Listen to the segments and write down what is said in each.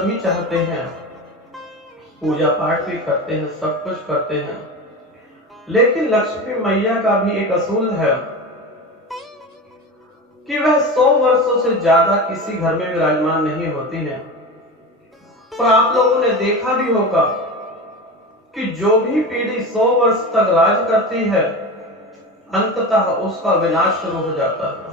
सभी चाहते हैं, पूजा पाठ भी करते हैं, सब कुछ करते हैं, लेकिन लक्ष्मी मैया का भी एक असूल है कि वह 100 वर्षों से ज्यादा किसी घर में विराजमान नहीं होती है। पर आप लोगों ने देखा भी होगा कि जो भी पीढ़ी 100 वर्ष तक राज करती है, अंततः उसका विनाश शुरू हो जाता है।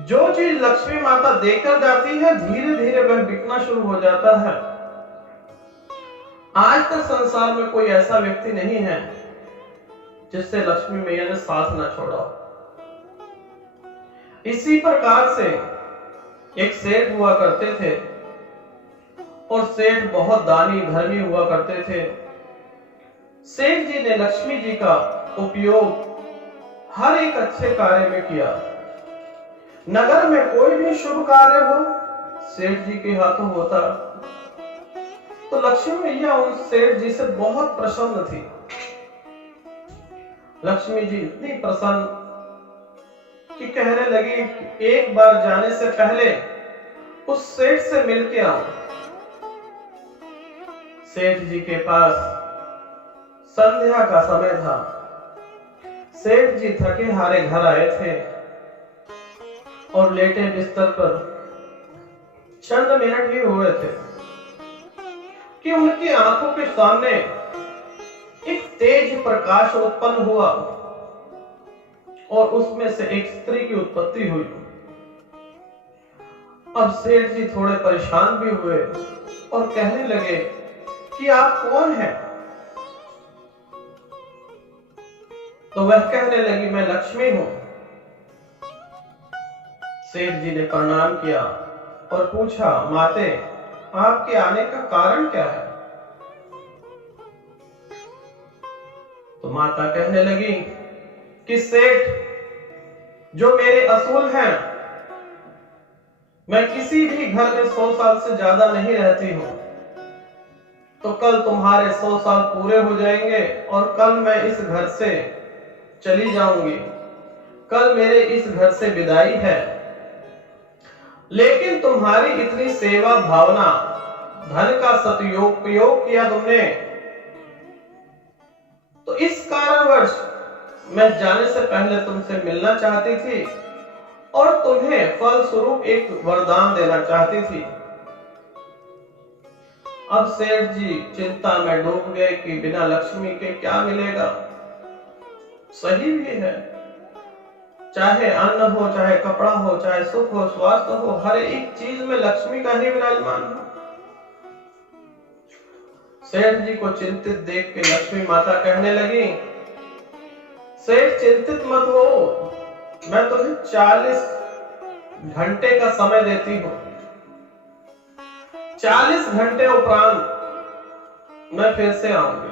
जो चीज लक्ष्मी माता देकर जाती है, धीरे धीरे वह बिकना शुरू हो जाता है। आज तक संसार में कोई ऐसा व्यक्ति नहीं है जिससे लक्ष्मी मैया ने साथ न छोड़ा। इसी प्रकार से एक सेठ हुआ करते थे और सेठ बहुत दानी धर्मी हुआ करते थे। सेठ जी ने लक्ष्मी जी का उपयोग हर एक अच्छे कार्य में किया। नगर में कोई भी शुभ कार्य हो, सेठ जी के हाथों होता। तो लक्ष्मी मैया उन सेठ जी से बहुत प्रसन्न थी। लक्ष्मी जी इतनी प्रसन्न कि कहने लगी कि एक बार जाने से पहले उस सेठ से मिलके आओ। सेठ जी के पास संध्या का समय था। सेठ जी थके हारे घर आए थे और लेटे बिस्तर पर चंद मिनट ही हुए थे कि उनकी आंखों के सामने एक तेज प्रकाश उत्पन्न हुआ और उसमें से एक स्त्री की उत्पत्ति हुई। अब सेठ जी थोड़े परेशान भी हुए और कहने लगे कि आप कौन हैं? तो वह कहने लगी, मैं लक्ष्मी हूं। सेठ जी ने प्रणाम किया और पूछा, माते, आपके आने का कारण क्या है? तो माता कहने लगी कि सेठ, जो मेरे असूल हैं, मैं किसी भी घर में 100 साल से ज्यादा नहीं रहती हूं। तो कल तुम्हारे 100 साल पूरे हो जाएंगे और कल मैं इस घर से चली जाऊंगी। कल मेरे इस घर से विदाई है। लेकिन तुम्हारी इतनी सेवा भावना, धन का सदुपयोग किया तुमने, तो इस कारणवश मैं जाने से पहले तुमसे मिलना चाहती थी और तुम्हें फल स्वरूप एक वरदान देना चाहती थी। अब सेठ जी चिंता में डूब गए कि बिना लक्ष्मी के क्या मिलेगा। सही भी है, चाहे अन्न हो, चाहे कपड़ा हो, चाहे सुख हो, स्वास्थ्य हो, हर एक चीज में लक्ष्मी का ही विराजमान हो। सेठ जी को चिंतित देख के लक्ष्मी माता कहने लगी, सेठ चिंतित मत हो, मैं तुम्हें 40 घंटे का समय देती हूं। 40 घंटे उपरांत मैं फिर से आऊंगी।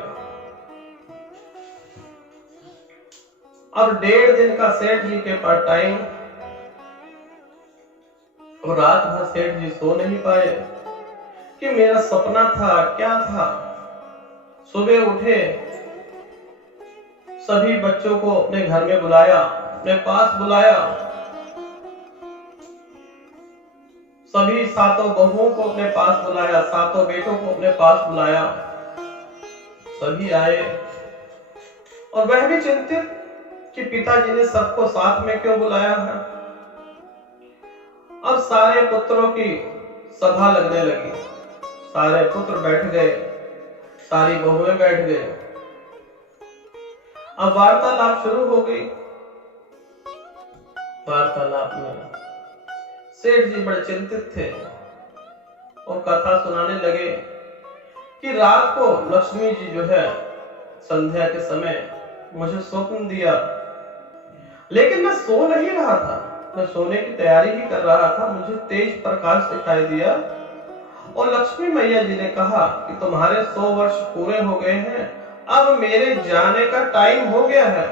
अब 1.5 दिन का सेठ जी के पास टाइम, और रात भर सेठ जी सो नहीं पाए कि मेरा सपना था, क्या था। सुबह उठे, सभी बच्चों को अपने घर में बुलाया, अपने पास बुलाया, सभी 7 बहुओं को अपने पास बुलाया, 7 बेटों को अपने पास बुलाया। सभी आए और वह भी चिंतित कि पिताजी ने सबको साथ में क्यों बुलाया है। अब सारे पुत्रों की सभा लगने लगी। सारे पुत्र बैठ गए, सारी बहुएं बैठ गए। अब वार्तालाप शुरू हो गई। वार्तालाप में सेठ जी बड़े चिंतित थे और कथा सुनाने लगे कि रात को लक्ष्मी जी जो है संध्या के समय मुझे स्वप्न दिया, लेकिन मैं सो नहीं रहा था, मैं सोने की तैयारी ही कर रहा था। मुझे तेज प्रकाश दिखाई दिया और लक्ष्मी मैया जी ने कहा कि तुम्हारे 100 वर्ष पूरे हो गए हैं, अब मेरे जाने का टाइम हो गया है,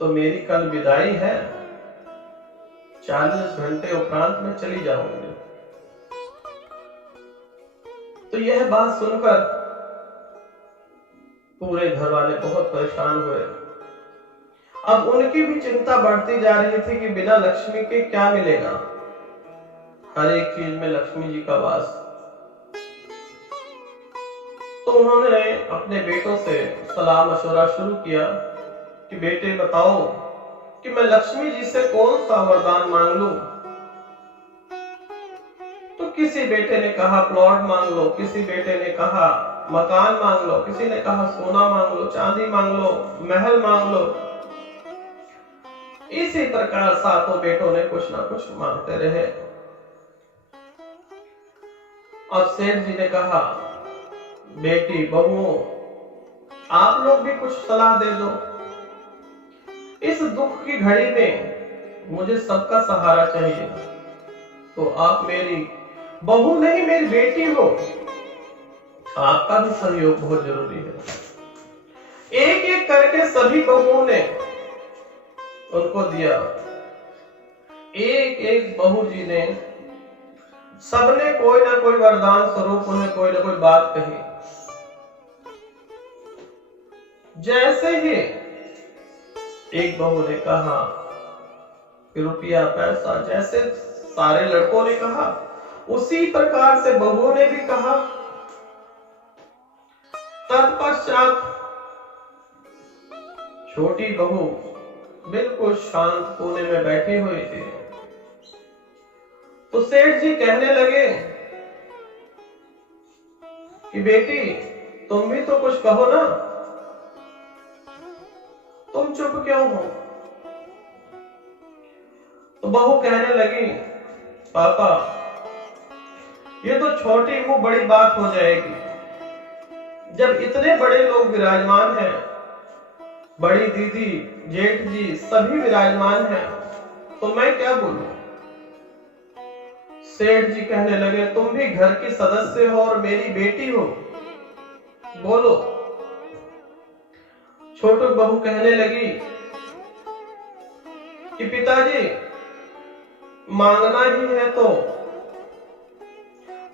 तो मेरी कल विदाई है। 40 घंटे उपरांत मैं चली जाऊंगी। तो यह बात सुनकर पूरे घर वाले बहुत परेशान हुए। अब उनकी भी चिंता बढ़ती जा रही थी कि बिना लक्ष्मी के क्या मिलेगा। हर एक चीज में लक्ष्मी जी का वास। तो उन्होंने अपने बेटों से सलाह मशवरा शुरू किया कि बेटे बताओ कि मैं लक्ष्मी जी से कौन सा वरदान मांग लूं। तो किसी बेटे ने कहा प्लॉट मांग लो, किसी बेटे ने कहा मकान मांग लो, किसी ने कहा सोना मांग लो, चांदी मांग लो, महल मांग लो। इसी प्रकार सातों बेटों ने कुछ ना कुछ मांगते रहे। अब सेठ जी ने कहा बेटी बहुओं आप लोग भी कुछ सलाह दे दो। इस दुख की घड़ी में मुझे सबका सहारा चाहिए। तो आप मेरी बहू नहीं मेरी बेटी हो, आपका भी सहयोग बहुत जरूरी है। एक एक करके सभी बहुओं ने उनको दिया। एक एक बहू जी ने सबने कोई ना कोई वरदान स्वरूप उन्हें कोई ना कोई बात कही। जैसे ही एक बहू ने कहा कि रुपया पैसा, जैसे सारे लड़कों ने कहा उसी प्रकार से बहुओं ने भी कहा। तत्पश्चात छोटी बहू बिल्कुल शांत कोने में बैठी हुई थी। तो सेठ जी कहने लगे कि बेटी तुम भी तो कुछ कहो ना, तुम चुप क्यों हो। तो बहू कहने लगी पापा ये तो छोटी मुंह बड़ी बात हो जाएगी। जब इतने बड़े लोग विराजमान हैं, बड़ी दीदी जेठ जी सभी विराजमान हैं, तो मैं क्या बोलूं। सेठ जी कहने लगे तुम भी घर की सदस्य हो और मेरी बेटी हो, बोलो। छोटी बहू कहने लगी कि पिताजी मांगना ही है तो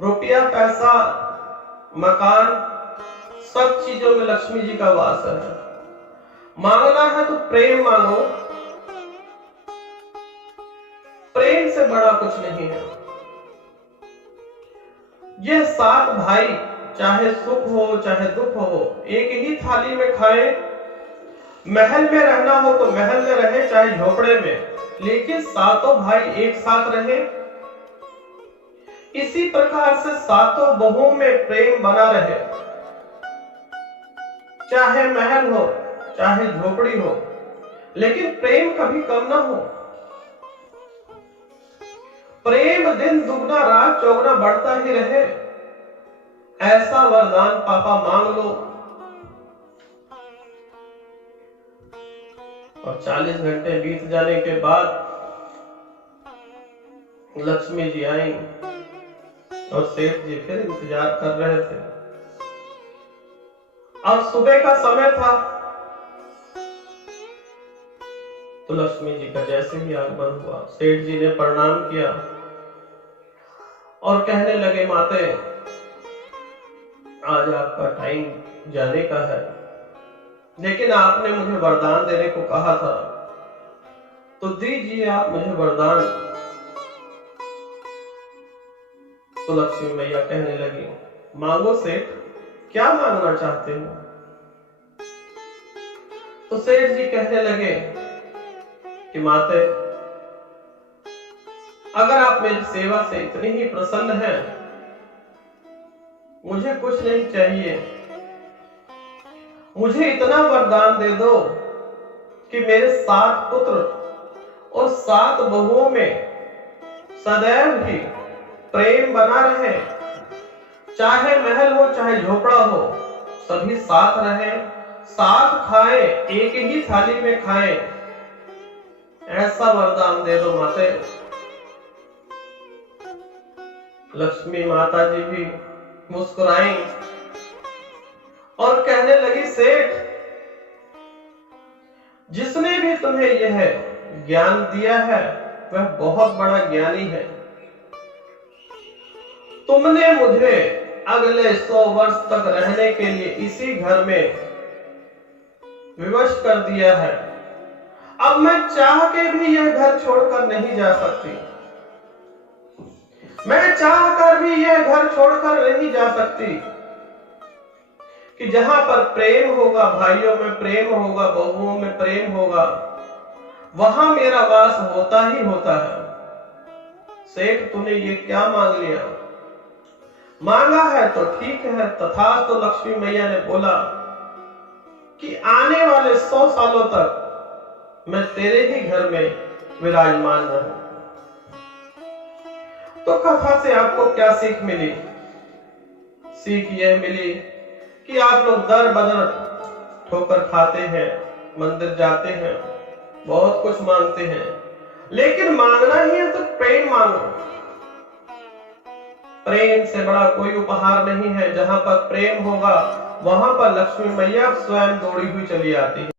रुपया पैसा मकान सब चीजों में लक्ष्मी जी का वास है। मांगना है तो प्रेम मांगो, प्रेम से बड़ा कुछ नहीं है। यह सात भाई चाहे सुख हो चाहे दुख हो एक ही थाली में खाए। महल में रहना हो तो महल में रहे चाहे झोपड़े में, लेकिन सातों भाई एक साथ रहे। इसी प्रकार से सातों बहुओं में प्रेम बना रहे, चाहे महल हो चाहे झोपड़ी हो, लेकिन प्रेम कभी कम ना हो। प्रेम दिन दुगना रात चौगुना बढ़ता ही रहे, ऐसा वरदान पापा मांग लो। और 40 घंटे बीत जाने के बाद लक्ष्मी जी आई और सेठ जी फिर इंतजार कर रहे थे। अब सुबह का समय था, तो लक्ष्मी जी का जैसे ही आगमन हुआ, सेठ जी ने प्रणाम किया और कहने लगे माते आज आपका टाइम जाने का है, लेकिन आपने मुझे वरदान देने को कहा था, तो दीजिए आप मुझे वरदान। तो लक्ष्मी मैया कहने लगी मांगो सेठ, क्या मांगना चाहते हो। तो सेठ जी कहने लगे कि माते अगर आप मेरी सेवा से इतनी ही प्रसन्न हैं, मुझे कुछ नहीं चाहिए। मुझे इतना वरदान दे दो कि मेरे 7 पुत्र और 7 बहुओं में सदैव ही प्रेम बना रहे, चाहे महल हो चाहे झोपड़ा हो, सभी साथ रहे, साथ खाएं, एक ही थाली में खाएं। ऐसा वरदान दे दो माते। लक्ष्मी माता जी भी मुस्कुराई और कहने लगी सेठ, जिसने भी तुम्हें यह ज्ञान दिया है वह बहुत बड़ा ज्ञानी है। तुमने मुझे अगले 100 वर्ष तक रहने के लिए इसी घर में विवश कर दिया है। अब मैं चाह के भी यह घर छोड़कर नहीं जा सकती। मैं चाहकर भी यह घर छोड़कर नहीं जा सकती कि जहां पर प्रेम होगा, भाइयों में प्रेम होगा, बहुओं में प्रेम होगा, वहां मेरा वास होता ही होता है। सेठ तूने ये क्या मांग लिया? मांगा है तो ठीक है। तथास्तु तो लक्ष्मी मैया ने बोला कि आने वाले 100 सालों तक मैं तेरे ही घर में विराजमान रहूं। तो कथा से आपको क्या सीख मिली? सीख यह मिली कि आप लोग दर बदर ठोकर खाते हैं, मंदिर जाते हैं, बहुत कुछ मांगते हैं, लेकिन मांगना ही है तो प्रेम मांगो। प्रेम से बड़ा कोई उपहार नहीं है। जहां पर प्रेम होगा वहां पर लक्ष्मी मैया स्वयं दौड़ी हुई चली आती है।